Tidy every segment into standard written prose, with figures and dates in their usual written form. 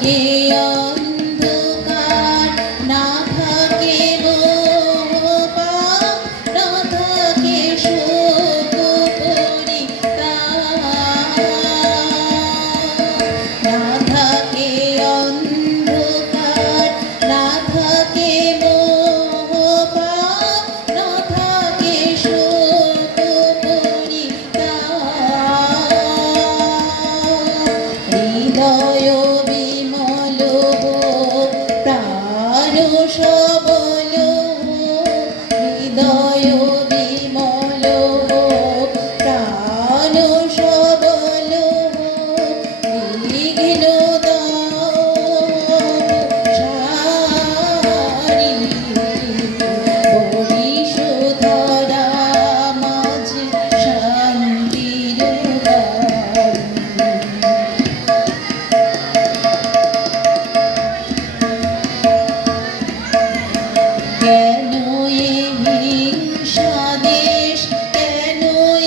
থাকে অন্ধকার, না থাকে মোহপাপ, না থাকে শোক পরিতাপ, না থাকে অন্ধকার, না থাকে মোহপাপ, না থাকে শোক পরিতাপ। হৃদয় বিমল হোক, প্রাণ সবল হোক, হৃদয় বিমল হোক, প্রাণ সবল হোক, বিঘ্ন দাও সারি, পরিশোধরা মাঝে শান্তির বাড়ি। কেন এ হিংসা দেশ, কেন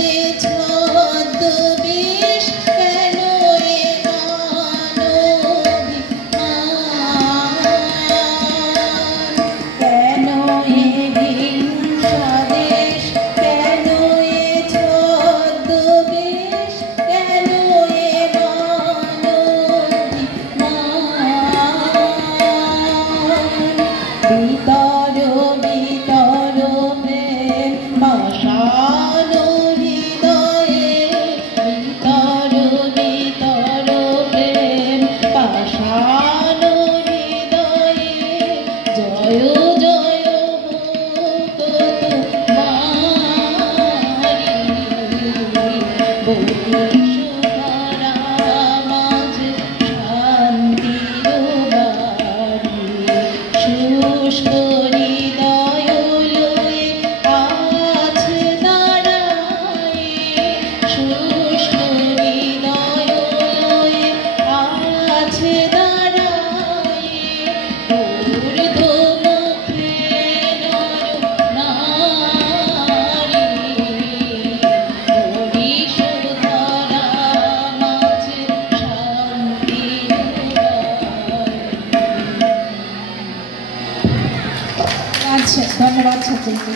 এ ছদ্মবেশ, কেন এ মানবিমান, কেন এ হিংসা দেশ, কেন এ ছদ্মবেশ, কেন এ মানবিমান। ভিতর ভিতর প্রেম পাষাণ হৃদয়ে, ভিতর ভিতর প্রেম পাষাণ হৃদয়ে, জয় জয় হোক তোমারি, বরিশোধরা মাঝে শান্তির বাড়ি। শুষ্ক হৃদয় লয়ে আছে দাঁড়ায়ে, শুষ্ক হৃদয় লয়ে আছে দাঁড়ায়ে, ঊর্ধ্বমুখে নর নারী, বরিশোধরা মাঝে শান্তির বাড়ি। আচ্ছা, ধন্যবাদ ছাত্রীকে।